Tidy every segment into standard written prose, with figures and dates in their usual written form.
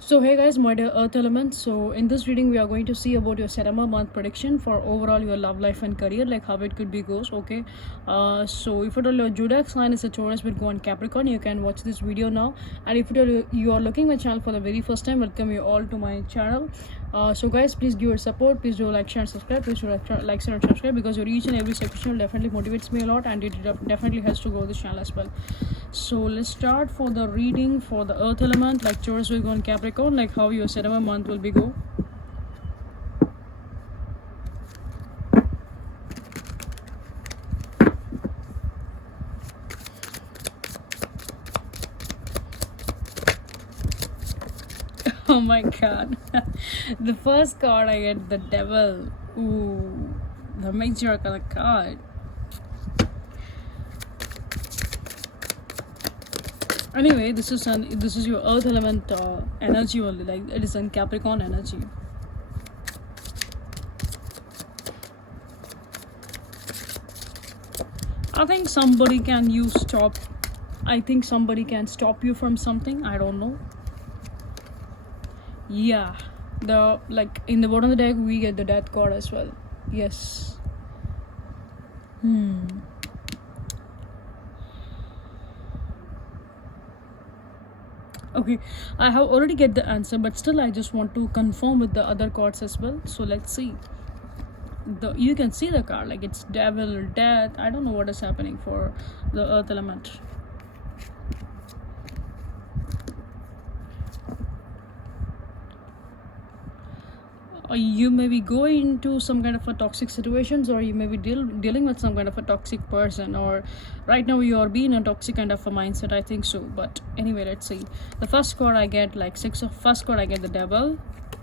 So hey guys, my dear Earth Element. So in this reading, we are going to see about your September month prediction for overall your love life and career, like how it could be goes. Okay. So if at all your zodiac sign is a Taurus, will go on Capricorn, you can watch this video now. And if at all you are looking my channel for the very first time, welcome you all to my channel. So guys, please give your support. Please do like, share, and subscribe. Please do like, share, and subscribe because your each and every subscription definitely motivates me a lot, and it definitely helps to grow this channel as well. So let's start for the reading for the Earth element, like Taurus will go on Capricorn, like how your September month will be go. Oh my god. The first card I get, the devil. Ooh, the major color card. Anyway, this is your earth element energy only, like it is in Capricorn energy. I think somebody can stop you from something. I don't know. Yeah, the like in the bottom of the deck we get the death card as well. Yes. Okay, I have already get the answer, but still I just want to confirm with the other cards as well. So let's see. You can see the card, like it's devil, death. I don't know what is happening for the earth element. You may be going into some kind of a toxic situations, or you may be dealing with some kind of a toxic person, or right now you are being a toxic kind of a mindset, I think so. But anyway, let's see. The first card I get, like first card I get the devil.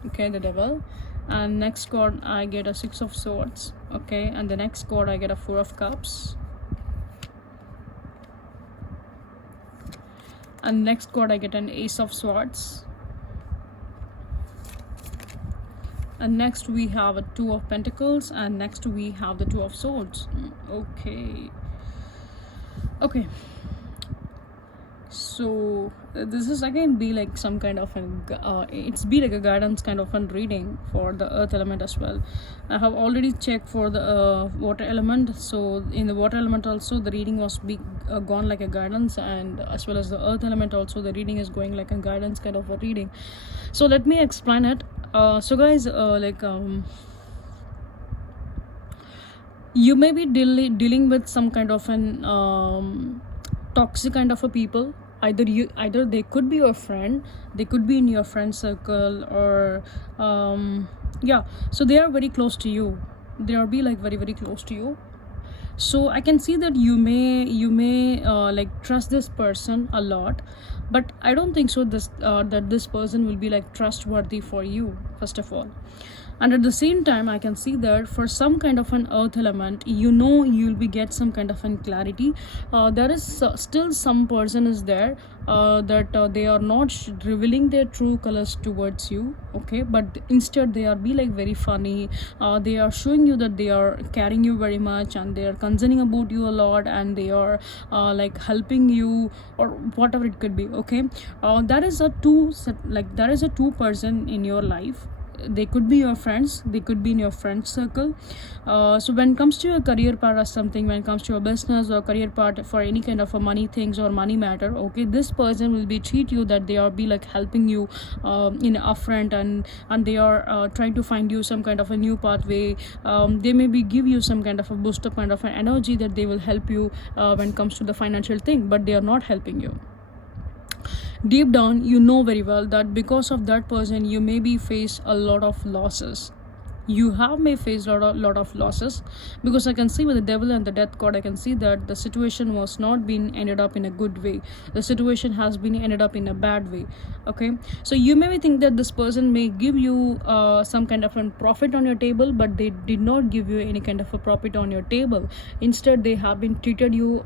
Okay, the devil. And next card I get a 6 of swords. Okay, and the next card I get a 4 of cups. And next card I get an ace of swords. And next we have a 2 of pentacles, and next we have the 2 of swords. Okay, so this is again be like some kind of an it's be like a guidance kind of fun reading for the earth element as well. I have already checked for the water element, so in the water element also the reading was gone like a guidance, and as well as the earth element also the reading is going like a guidance kind of a reading. So let me explain it. So guys, you may be dealing with some kind of an toxic kind of a people. Either they could be your friend, they could be in your friend circle, or yeah, so they are very close to you. They are be like very very close to you. So I can see that you may like trust this person a lot, but I don't think so that this person will be like trustworthy for you, first of all. And at the same time I can see that for some kind of an earth element, you'll be get some kind of an clarity. There is still some person is there that they are not revealing their true colors towards you. Okay, but instead they are be like very funny. They are showing you that they are caring you very much, and they are concerning about you a lot, and they are like helping you, or whatever it could be. Okay, that is a two person in your life. They could be your friends, they could be in your friend circle. So when it comes to your career part or something, when it comes to your business or career part for any kind of a money things or money matter, okay, this person will be treat you that they are be like helping you in upfront, and they are trying to find you some kind of a new pathway. They maybe give you some kind of a boost up kind of an energy that they will help you when it comes to the financial thing, but they are not helping you. Deep down you know very well that because of that person you maybe face a lot of losses. You may face a lot of losses, because I can see with the devil and the death card, I can see that the situation was not been ended up in a good way. The situation has been ended up in a bad way. Okay, so you may think that this person may give you some kind of a profit on your table, but they did not give you any kind of a profit on your table. Instead they have been treated you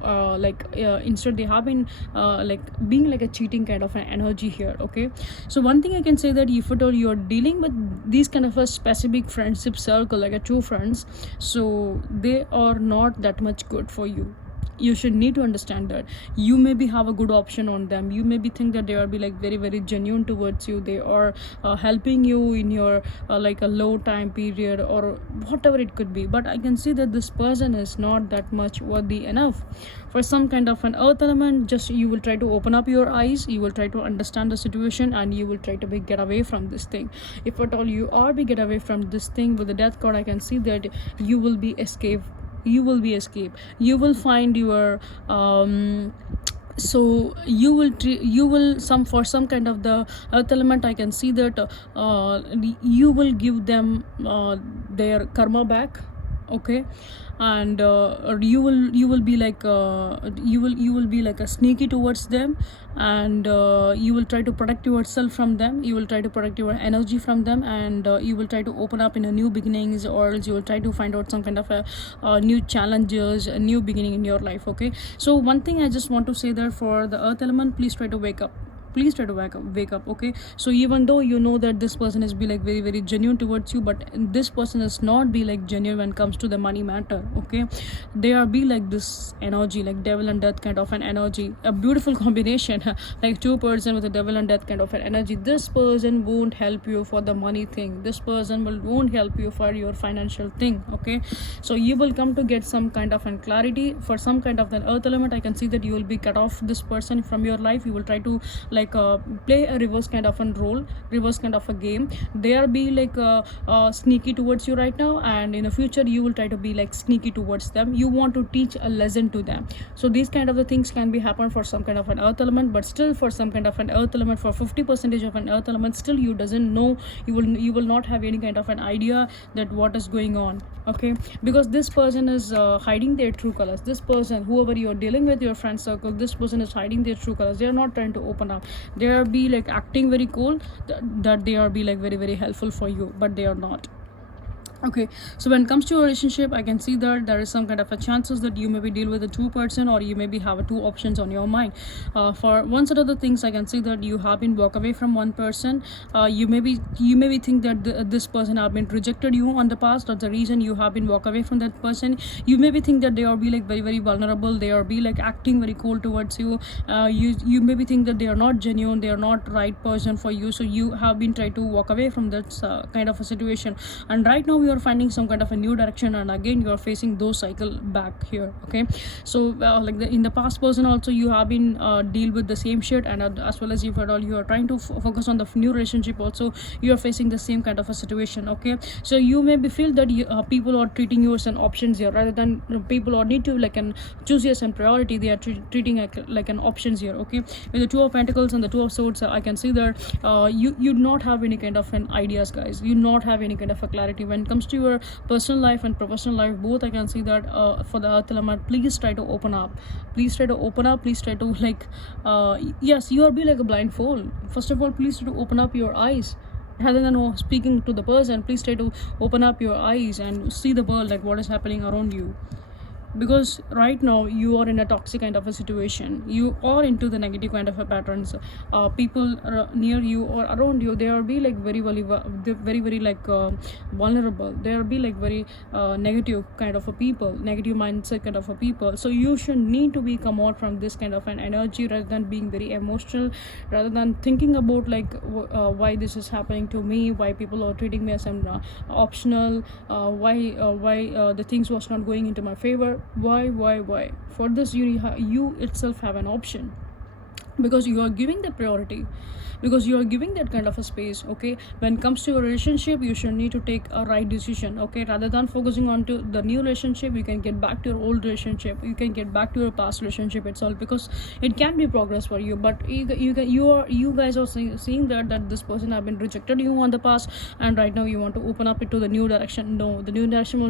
instead they have been like being like a cheating kind of an energy here. Okay, so one thing I can say that if at all you are dealing with these kind of a specific friendship circle, like a true friends, so they are not that much good for you. you should need to understand that you maybe have a good option on them. You maybe think that they are be like very very genuine towards you, they are helping you in your like a low time period or whatever it could be, but I can see that this person is not that much worthy enough for some kind of an earth element. Just you will try to open up your eyes, you will try to understand the situation, and you will try to be get away from this thing. If at all you are be get away from this thing with the death card, I can see that you will be escape, you will be escape, you will find your so you will you will some for some kind of the earth element, I can see that you will give them their karma back, okay, and you will be like you will be like a sneaky towards them, and you will try to protect yourself from them, you will try to protect your energy from them, and you will try to open up in a new beginnings, or else you will try to find out some kind of a new challenges, a new beginning in your life, okay. So one thing I just want to say that for the earth element, please try to wake up, please try to wake up, okay. So even though you know that this person is be like very very genuine towards you, but this person is not be like genuine when it comes to the money matter, okay. They are be like this energy, like devil and death kind of an energy, a beautiful combination like two person with a devil and death kind of an energy. This person won't help you for the money thing, this person won't help you for your financial thing, okay. So you will come to get some kind of an clarity for some kind of the earth element. I can see that you will be cut off this person from your life, you will try to like play a reverse kind of a role, reverse kind of a game. They are be like sneaky towards you right now, and in the future you will try to be like sneaky towards them, you want to teach a lesson to them. So these kind of the things can be happen for some kind of an earth element, but still for some kind of an earth element, for 50% of an earth element, still you doesn't know, you will not have any kind of an idea that what is going on, okay. Because this person is hiding their true colors, this person, whoever you're dealing with, your friend circle, this person is hiding their true colors, they are not trying to open up, they are be like acting very cool, that they are be like very very helpful for you, but they are not, okay. So when it comes to a relationship, I can see that there is some kind of a chances that you maybe deal with a two person, or you maybe have a two options on your mind. For one set of the things, I can see that you have been walk away from one person. You maybe think that this person have been rejected you on the past, that's the reason you have been walk away from that person. You maybe think that they are be like very very vulnerable, they are be like acting very cold towards you. You maybe think that they are not genuine, they are not right person for you, so you have been trying to walk away from that kind of a situation. And right now you are finding some kind of a new direction, and again you are facing those cycle back here, okay. So like in the past person also, you have been deal with the same shit, and as well as if at all you are trying to focus on the new relationship also, you are facing the same kind of a situation, okay. So you maybe feel that people are treating you as an options here, rather than people or need to like an choose you as a priority, they are treating like an options here, okay. With the two of pentacles and the two of swords, I can see that you not have any kind of an ideas, guys, you not have any kind of a clarity when it comes to your personal life and professional life both. I can see that for the earth element, please try to open up, please try to open up, please try to like yes, you are be like a blindfold. First of all, please try to open up your eyes, rather than speaking to the person, please try to open up your eyes and see the world, like what is happening around you. Because right now you are in a toxic kind of a situation, you are into the negative kind of a patterns. People near you or around you, they are be like very very like vulnerable, they are be like very negative kind of a people, negative mindset kind of a people. So you should need to be come out from this kind of an energy, rather than being very emotional, rather than thinking about like why this is happening to me, why people are treating me as an optional, why the things was not going into my favor. Why for this you itself have an option, because you are giving the priority, because you are giving that kind of a space, okay. When it comes to a relationship, you should need to take a right decision, okay, rather than focusing on to the new relationship. You can get back to your old relationship, you can get back to your past relationship itself, because it can be progress for you. But you guys are seeing that this person have been rejected you on the past, and right now you want to open up it to the new direction. No, the new direction will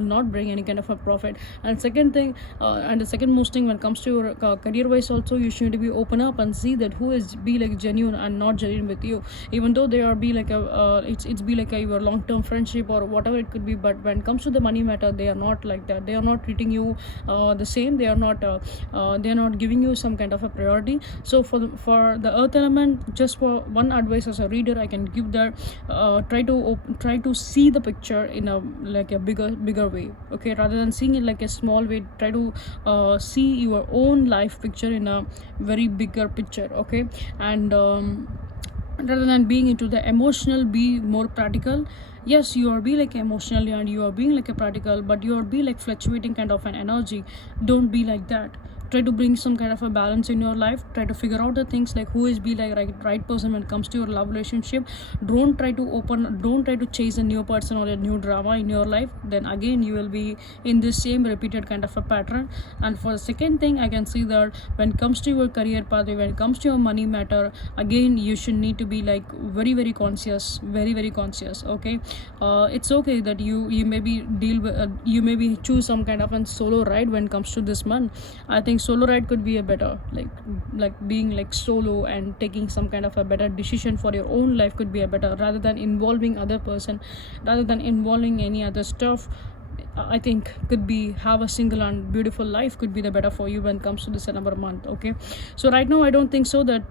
not bring any kind of a profit. And second thing, and the second most thing when it comes to your career wise also, you should be open up and see that who is be like genuine and not genuine with you, even though they are be like a it's be like a your long-term friendship or whatever it could be. But when it comes to the money matter, they are not like that. They are not treating you the same. They are not giving you some kind of a priority. So for the earth element, just for one advice as a reader I can give that, try to see the picture in a like a bigger way, okay, rather than seeing it like a small way. Try to see your own life picture in a very bigger picture, okay. And rather than being into the emotional, be more practical. Yes, you are be like emotionally and you are being like a practical, but you are be like fluctuating kind of an energy. Don't be like that. Try to bring some kind of a balance in your life. Try to figure out the things like who is be like right person when it comes to your love relationship. Don't try to chase a new person or a new drama in your life. Then again you will be in this same repeated kind of a pattern. And for the second thing, I can see that when it comes to your career pathway, when it comes to your money matter, again you should need to be like very conscious, very conscious, okay. It's okay that you maybe deal with you maybe choose some kind of a solo ride when it comes to this month. I think solo ride could be a better like being like solo and taking some kind of a better decision for your own life could be a better, rather than involving other person, rather than involving any other stuff. I think could be have a single and beautiful life could be the better for you when it comes to the December month, okay. So right now I don't think so that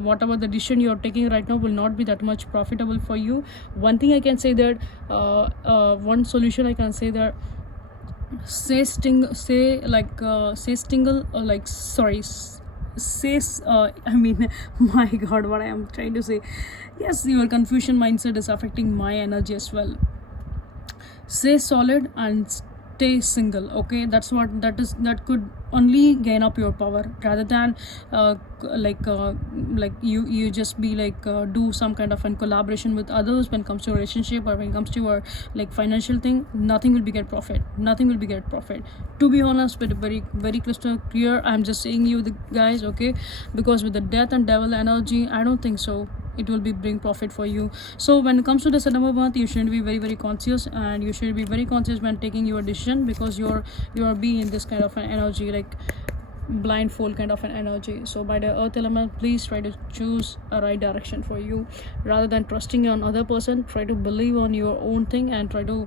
whatever the decision you're taking right now will not be that much profitable for you. One thing I can say that one solution I can say that say stingle like sorry says I mean my god, what I am trying to say. Yes, your confusion mindset is affecting my energy as well. Stay solid and stay single, okay. That could only gain up your power, rather than like you just be like do some kind of a collaboration with others when it comes to relationship or when it comes to your like financial thing. Nothing will be get profit, to be honest. But very crystal clear, I'm just saying you the guys, okay, because with the death and devil energy, I don't think so it will be bring profit for you. So when it comes to the September month, you should be very conscious, and you should be very conscious when taking your decision, because you are being in this kind of an energy, like blindfold kind of an energy. So by the earth element, please try to choose a right direction for you, rather than trusting on other person. Try to believe on your own thing, and try to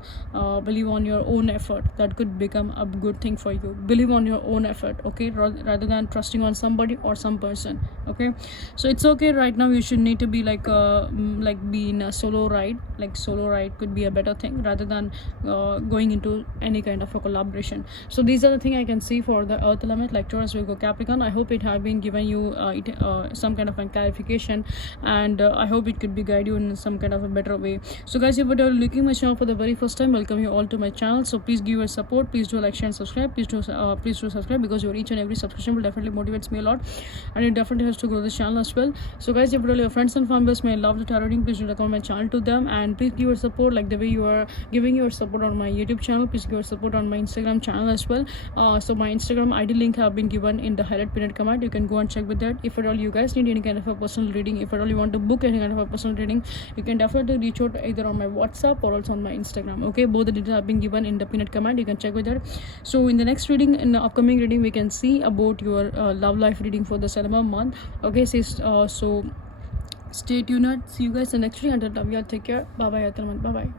believe on your own effort. That could become a good thing for you. Believe on your own effort, okay, rather than trusting on somebody or some person, okay. So it's okay right now, you should need to be like be in a solo ride. Like solo ride could be a better thing, rather than going into any kind of a collaboration. So these are the thing I can see for the earth element, like Taurus, Virgo, Capricorn. I hope it have been given you some kind of a clarification, and I hope it could be guide you in some kind of a better way. So guys, if you are looking my channel for the very first time, welcome you all to my channel. So please give your support, please do like, share and subscribe. Please do subscribe, because your each and every subscription will definitely motivates me a lot, and it definitely helps to grow this channel as well. So guys, if your friends and family may love the tarot reading, please do recommend my channel to them, and please give your support like the way you are giving your support on my YouTube channel. Please give your support on my Instagram channel as well. So my Instagram ID link have been given in the highlight pinned comment. You can go and check with that. If at all you guys need any kind of a personal reading, if at all you want to book any kind of a personal reading, you can definitely reach out either on my WhatsApp or also on my Instagram, okay. Both the details have been given in the pinned comment. You can check with that. So in the next reading, in the upcoming reading, we can see about your love life reading for the September month, okay. So stay tuned. See you guys in the next reading. Until then, take care. Bye bye.